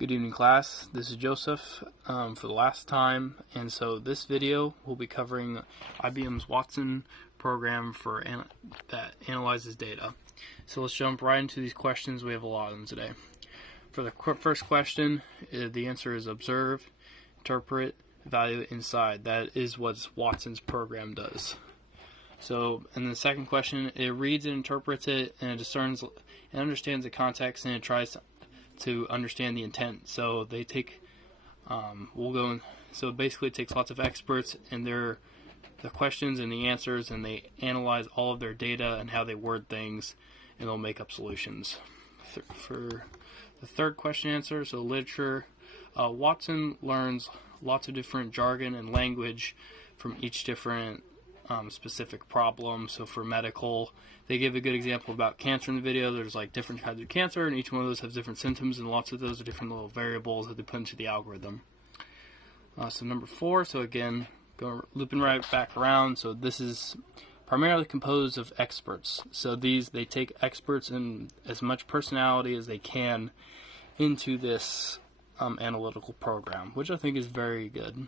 Good evening, class. This is Joseph for the last time, and so this video will be covering IBM's Watson program for that analyzes data. So let's jump right into these questions. We have a lot of them today. For the first question, the answer is observe, interpret, evaluate, decide. That is what Watson's program does. So, in the second question, it reads and interprets it, and it discerns and understands the context, and it tries to understand the intent. So they take, so basically it takes lots of experts and the questions and the answers, and they analyze all of their data and how they word things, and they'll make up solutions. For the third question answer, so literature, Watson learns lots of different jargon and language from each different specific problem. So for medical, they give a good example about cancer in the video. There's like different kinds of cancer, and each one of those has different symptoms, and lots of those are different little variables that they put into the algorithm. So number 4, so again, looping right back around. So this is primarily composed of experts. So they take experts and as much personality as they can into this analytical program, which I think is very good.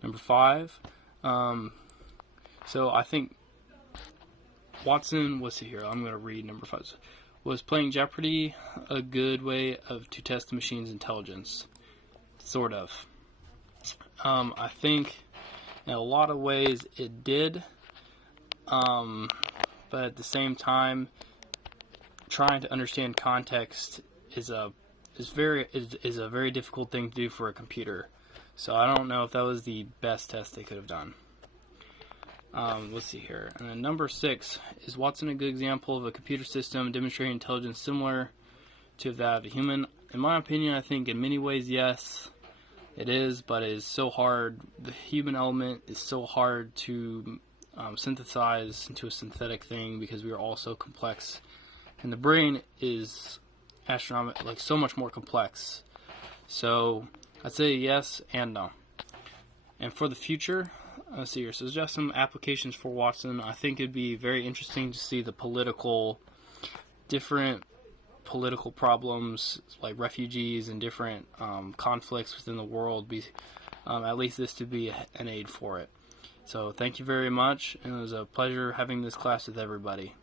Number 5. So I think Watson, I'm going to read number 5. Was playing Jeopardy a good way to test the machine's intelligence? Sort of. I think in a lot of ways it did, but at the same time, trying to understand context is a very difficult thing to do for a computer. So I don't know if that was the best test they could have done. Let's see here. And then number 6, is Watson a good example of a computer system demonstrating intelligence similar to that of a human? In my opinion, I think in many ways, yes, it is, but it is so hard. The human element is so hard to synthesize into a synthetic thing because we are all so complex. And the brain is astronomical, so much more complex. So I'd say yes and no. And for the future, let's see here. So just some applications for Watson. I think it'd be very interesting to see the different political problems like refugees and different conflicts within the world. At least this to be an aid for it. So thank you very much, and it was a pleasure having this class with everybody.